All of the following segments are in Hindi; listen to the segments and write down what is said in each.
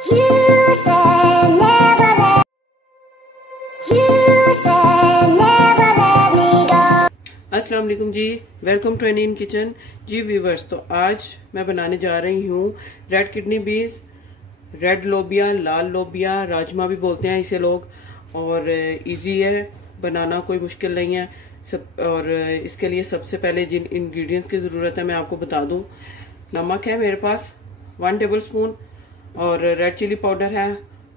अस्सलाम वालेकुम जी, वेलकम टू एनीम किचन जी व्यूवर्स। तो आज मैं बनाने जा रही हूँ रेड किडनी बीन्स, रेड लोबिया, लाल लोबिया, राजमा भी बोलते हैं इसे लोग। और इजी है बनाना, कोई मुश्किल नहीं है सब। और इसके लिए सबसे पहले जिन इंग्रेडिएंट्स की ज़रूरत है मैं आपको बता दूँ। नमक है मेरे पास 1 टेबल स्पून, और रेड चिली पाउडर है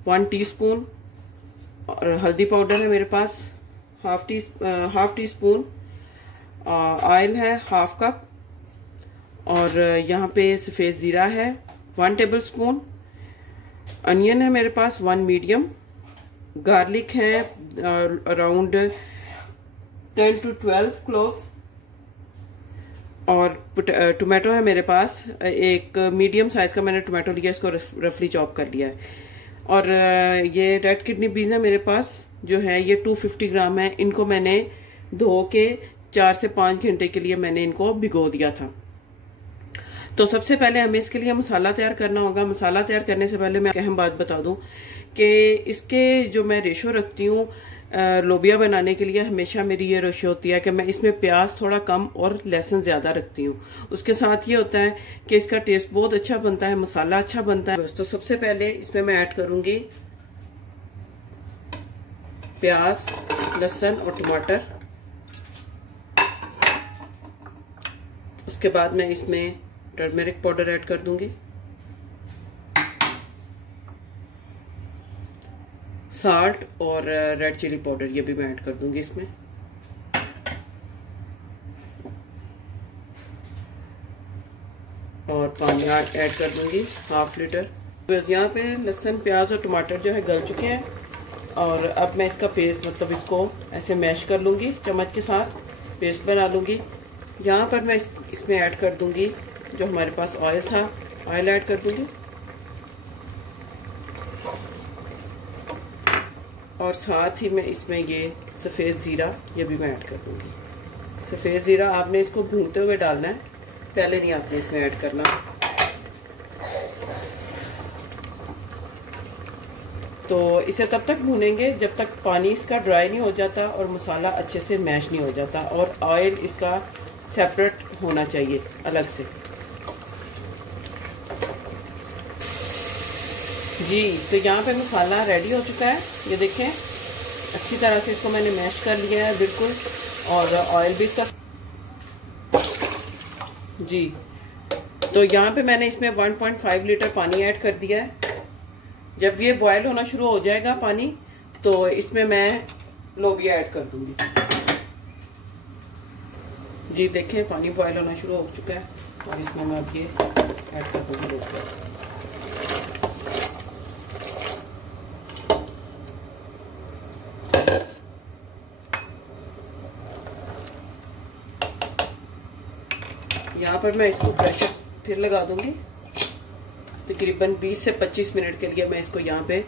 1 टीस्पून, और हल्दी पाउडर है मेरे पास हाफ टी स्पून, ऑयल है 1/2 कप, और यहाँ पे सफ़ेद ज़ीरा है 1 टेबल स्पून, अनियन है मेरे पास 1 मीडियम, गार्लिक है अराउंड 10 to 12 क्लोव्स, और टोमेटो है मेरे पास एक मीडियम साइज का मैंने टोमेटो लिया, इसको रफली चॉप कर लिया है। और ये रेड किडनी बीन्स है मेरे पास जो है ये 250 ग्राम है। इनको मैंने धो के 4 से 5 घंटे के लिए मैंने इनको भिगो दिया था। तो सबसे पहले हमें इसके लिए मसाला तैयार करना होगा। मसाला तैयार करने से पहले मैं एक अहम बात बता दूं कि इसके जो मैं रेशो रखती हूँ लोबिया बनाने के लिए, हमेशा मेरी ये रेशो होती है कि मैं इसमें प्याज थोड़ा कम और लहसुन ज्यादा रखती हूँ। उसके साथ ये होता है कि इसका टेस्ट बहुत अच्छा बनता है, मसाला अच्छा बनता है। तो सबसे पहले इसमें मैं ऐड करूंगी प्याज, लहसुन और टमाटर। उसके बाद मैं इसमें टर्मेरिक पाउडर ऐड कर दूंगी, साल्ट और रेड चिली पाउडर ये भी मैं ऐड कर दूंगी इसमें। और पानी ऐड कर दूंगी 1/2 लीटर। बस यहाँ पे लहसुन, प्याज और टमाटर जो है गल चुके हैं, और अब मैं इसका पेस्ट मतलब इसको ऐसे मैश कर लूंगी, चम्मच के साथ पेस्ट बना लूंगी। यहाँ पर मैं इसमें ऐड कर दूंगी जो हमारे पास ऑयल था, ऑयल ऐड कर दूंगी, और साथ ही मैं इसमें ये सफ़ेद ज़ीरा ये भी मैं ऐड कर दूंगी। सफ़ेद ज़ीरा आपने इसको भूनते हुए डालना है, पहले नहीं आपने इसमें ऐड करना। तो इसे तब तक भूनेंगे जब तक पानी इसका ड्राई नहीं हो जाता और मसाला अच्छे से मैश नहीं हो जाता, और ऑयल इसका सेपरेट होना चाहिए अलग से। जी तो यहाँ पे मसाला रेडी हो चुका है, ये देखें अच्छी तरह से इसको मैंने मैश कर लिया है बिल्कुल, और ऑयल भी इसका। जी तो यहाँ पे मैंने इसमें 1.5 लीटर पानी ऐड कर दिया है। जब ये बॉयल होना शुरू हो जाएगा पानी, तो इसमें मैं लोबिया ऐड कर दूंगी। जी देखें पानी बॉयल होना शुरू हो चुका है, और इसमें मैं अब ये ऐड कर दूंगी लोबिया। यहाँ पर मैं इसको प्रेशर फिर लगा दूंगी, तकरीबन 20 से 25 मिनट के लिए मैं इसको यहाँ पे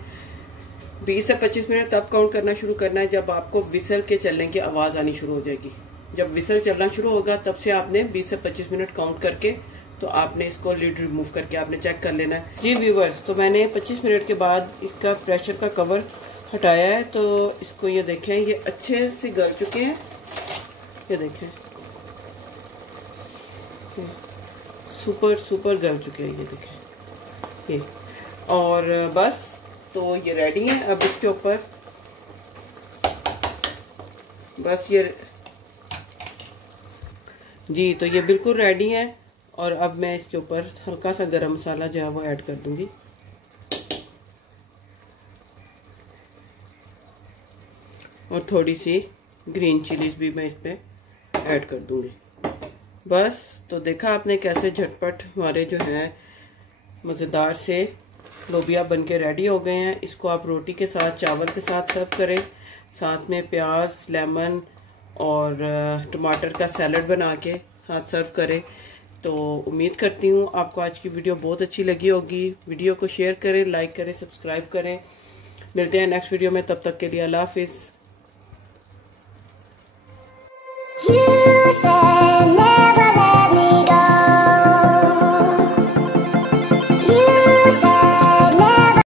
20 से 25 मिनट तब काउंट करना शुरू करना है जब आपको विसल के चलने की आवाज आनी शुरू हो जाएगी। जब विसल चलना शुरू होगा तब से आपने 20 से 25 मिनट काउंट करके, तो आपने इसको लिड रिमूव करके आपने चेक कर लेना है। जी व्यूवर्स, तो मैंने 25 मिनट के बाद इसका प्रेशर का कवर हटाया है, तो इसको ये देखें ये अच्छे से गल चुके हैं, ये देखें सुपर गल चुके हैं, ये देखें ये। और बस तो ये रेडी है। अब इसके ऊपर बस ये जी तो ये बिल्कुल रेडी है। और अब मैं इसके ऊपर हल्का सा गरम मसाला जो है वो ऐड कर दूंगी, और थोड़ी सी ग्रीन चिलीज भी मैं इस पे ऐड कर दूंगी। बस तो देखा आपने कैसे झटपट हमारे जो है मज़ेदार से लोबिया बनके रेडी हो गए हैं। इसको आप रोटी के साथ, चावल के साथ सर्व करें, साथ में प्याज, लेमन और टमाटर का सैलड बना के साथ सर्व करें। तो उम्मीद करती हूँ आपको आज की वीडियो बहुत अच्छी लगी होगी। वीडियो को शेयर करें, लाइक करें, सब्सक्राइब करें। मिलते हैं नेक्स्ट वीडियो में, तब तक के लिए अल्लाह हाफिज़।